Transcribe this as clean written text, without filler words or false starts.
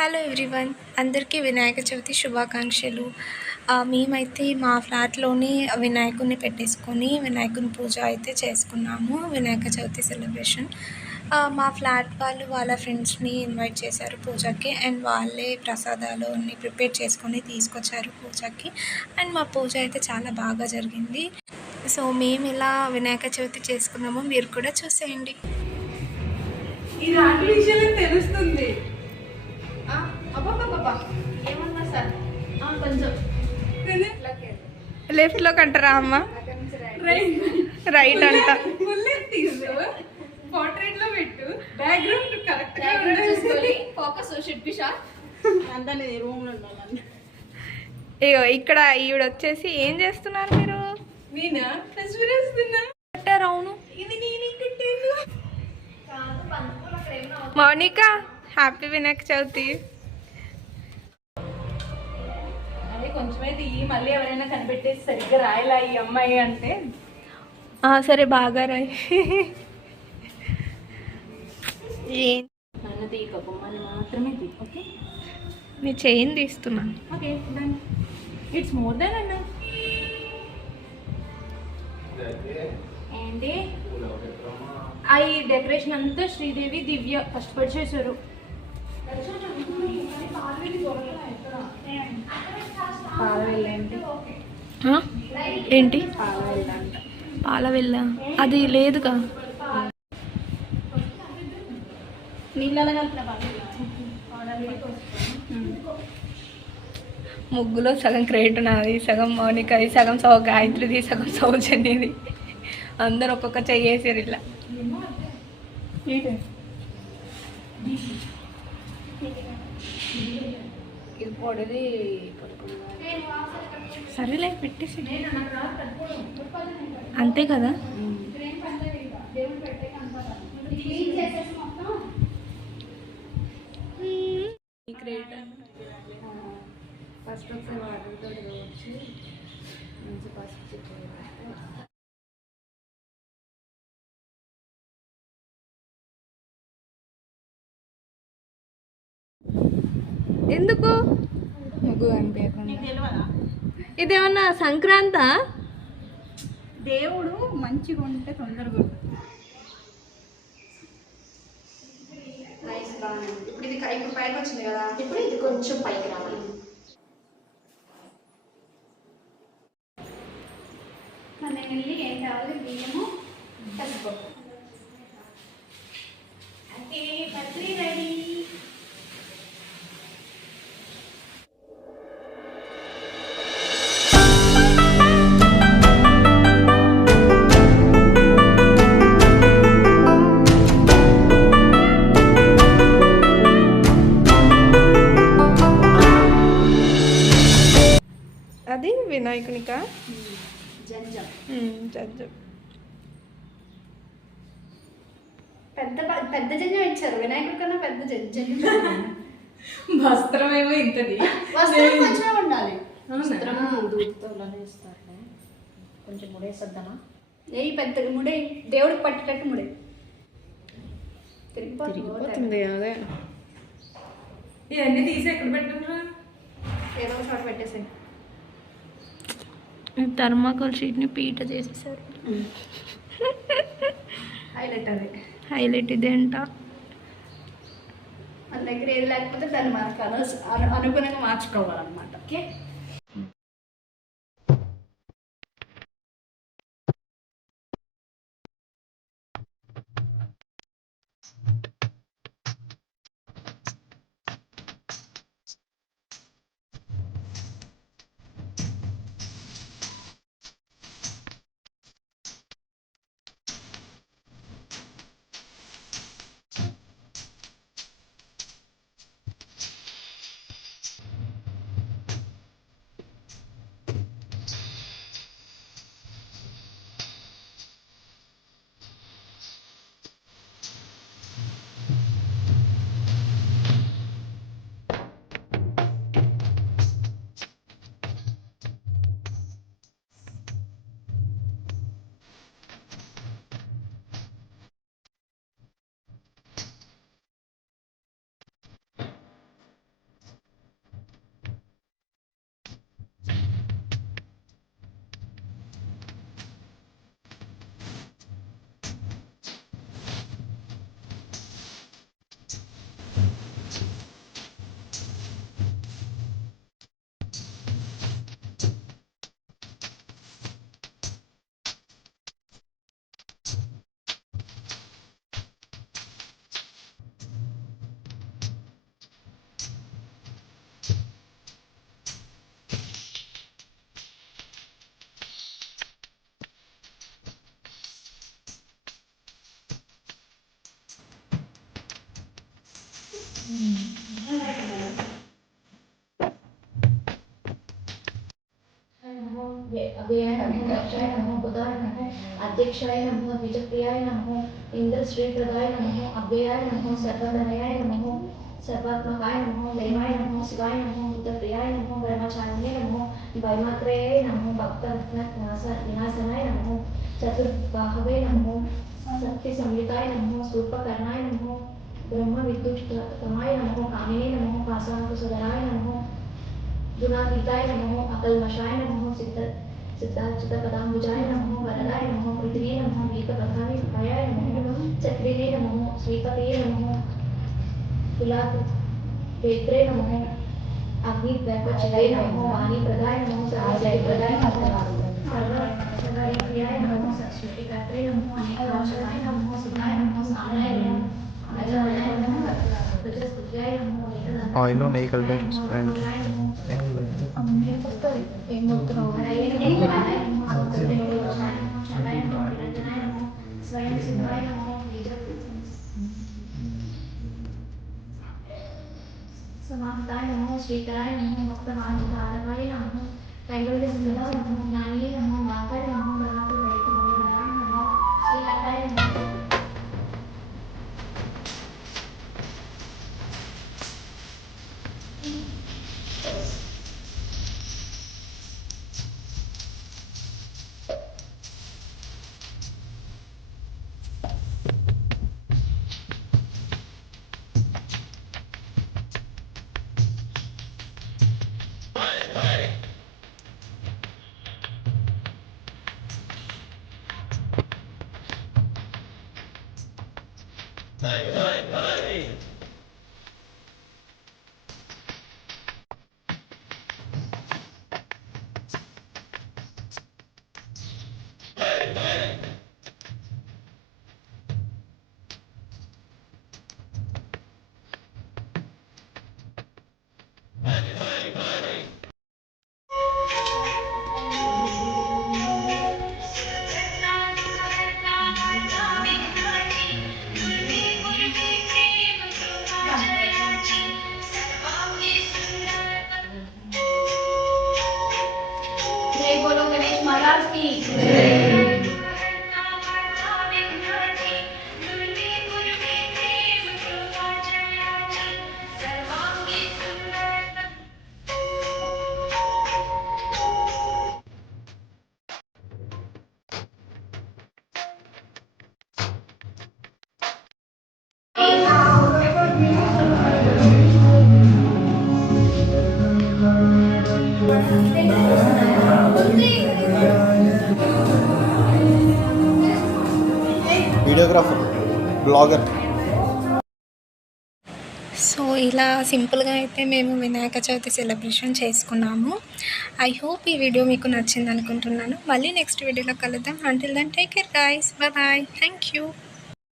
Hello everyone, అందరికీ వినాయక చవితి శుభాకాంక్షలు. మేమైతే మా ఫ్లాట్లోనే వినాయకుడిని పెట్టేసుకొని వినాయకుని పూజ అయితే చేసుకున్నాము. వినాయక చవితి సెలబ్రేషన్ మా ఫ్లాట్ వాళ్ళు వాళ్ళ ఫ్రెండ్స్ని ఇన్వైట్ చేశారు పూజకి. అండ్ వాళ్ళే ప్రసాదాలు అన్నీ ప్రిపేర్ చేసుకొని తీసుకొచ్చారు పూజకి. అండ్ మా పూజ అయితే చాలా బాగా జరిగింది. సో మేము ఇలా వినాయక చవితి చేసుకున్నాము, మీరు కూడా చూసేయండి. ఇలాంటి విషయాలు తెలుస్తుంది. ఏమన్నా సార్ కొంచెం లెఫ్ట్లో కంటారా అమ్మ? రైట్ అంట. పోర్ట్రేట్ లో పెట్టు, బ్యాక్గ్రౌండ్ కరెక్ట్ గా ఫోకస్ షుడ్ బి షార్ప్. అందనే రూమ్ లో ఉండాలి. అయ్యో, ఇక్కడ ఈవిడ వచ్చేసి ఏం చేస్తున్నారు మీరు? నేనా ఫెస్టివల్ వేస్తున్నా. కట్టారు? అవును, ఇది నేనే కట్టాను. మౌనిక, హ్యాపీ వినాయక చవితి. అదే కొంచెమైతే ఈ మళ్ళీ ఎవరైనా కనిపెట్టేసి సరిగ్గా రాయలా ఈ అమ్మాయి అంటే సరే బాగా రాయి. నన్ను తీయకపో, మనం మాత్రమే తీ. ఓకే, నీ చైన్ తీస్తున్నా. Okay done. It's more than అన్న. ఏంటి ఈ డెకరేషన్ అంతా శ్రీదేవి దివ్య కష్టపడి చేశారు. ఏంటి పాలవెల్ల? అది లేదుగా. ముగ్గులో సగం క్రెడిట్ నాది, సగం మౌనికది, సగం గాయత్రిది, సగం సౌజన్యది. అందరు ఒక్కొక్క చెయ్యేసారు ఇలా. ఇది పొడిది సరేలే పెట్టేసి, అంతే కదా. ఫస్ట్ ఒకసారి వాటర్తో వచ్చి మంచి పసుపు ఎందుకు ముగ్గు కనిపించకుండా? ఇదేమన్నా సంక్రాంత? దేవుడు మంచిగా ఉంటే తొందరగా. ఇప్పుడు ఇది ఇప్పుడు పైకి వచ్చింది కదా, ఇప్పుడు ఇది కొంచెం పైకి రావాలి. మనం వెళ్ళి ఏం కావాలి? బియ్యము, పసుపు. అంటే పత్రి రెడీ. అది వినాయకునికా? జంజం. జంజం. పెద్ద పెద్ద జంజం ఇచ్చారు. వినాయకుడి కన్నా పెద్ద జంజం. వస్త్రం ఏమో ఇంతది, వస్త్రం కొంచెమే ఉండాలి. వస్త్రం దూతలోనే ఇస్తారు. కొంచెం ముడేసేద్దామా? ఏ పెద్ద ముడే, దేవుడికి పట్టేటట్టు ముడే. తిరిగిపోతుంది అదే. ఇవన్నీ తీసి ఎక్కడ పెట్టండి? ఏదో ఒక చోట పెట్టేసాయి. థర్మాకోల్ షీట్ని పీట చేసేసారు. హైలైట్ అది. హైలైట్ ఇదేంట? మన దగ్గర ఏది లేకపోతే దాన్ని మనకు అనుగుణంగా మార్చుకోవాలన్నమాట. ఓకే, अव्ययाय नमो दक्षाय नमो बुधाय नमो अध्यक्षाय नमो द्विजप्रियाय नमो इंद्रश्रीप्रदाय नमो अव्ययाय नमो सर्वधनयाय नमो सर्वात्मकाय नमो देवाय नमो शिवाय नमो बुद्धप्रियाय नमो ब्रह्मचारिणे नमो वैमात्रेयाय नमो भक्तविनाशनाय नमो चतुर्बाहवे नमो शक्तिसंयुताय नमो सूर्पकर्णाय नमो ब्रह्मविद्युतमाय नमो कामिने नमो पाशाकुशधराय नमो गुणातीताय नमो अकल्मषाय नमो सिद्धाच्युतपदाम्बुजाय नमो वरदाय नमो पृथ्वी नमो वीतपथाय नमो चक्रिणे नमो श्रीपते नमो कुलात्रेत्रे नमो अग्निद्वैपचिते नमो वाणीप्रदाय नमो सर्वसिद्धिप्रदाय नमो सर्वप्रियाय नमो सरस्वतीकर्त्रे नमो अनेकाक्षराय नमो सुधाय नमो सानाय नमो अजराय नमो गजस्तुत्याय नमो ఆయిల్లో నెయ్యి కలిపి ఫ్రెండ్ स्वयं सिद्धाय नमो समाप्ताय नमो श्रीकराय नमो भक्तमानदारवाय नमो कैवल्यसुधाय नमो ज्ञानिये नमो वाकाय नमो ब्रह्मपुरैतमोदराय नमो श्रीकराय नमो जय बोलो गणेश महाराज की వీడియోగ్రాఫర్ బ్లాగర్. సో ఇలా సింపుల్గా అయితే మేము వినాయక చవితి సెలబ్రేషన్ చేసుకున్నాము. ఐ హోప్ ఈ వీడియో మీకు నచ్చింది అనుకుంటున్నాను. మళ్ళీ నెక్స్ట్ వీడియోలో కలుద్దాం. Until then take care guys. Bye. Thank you.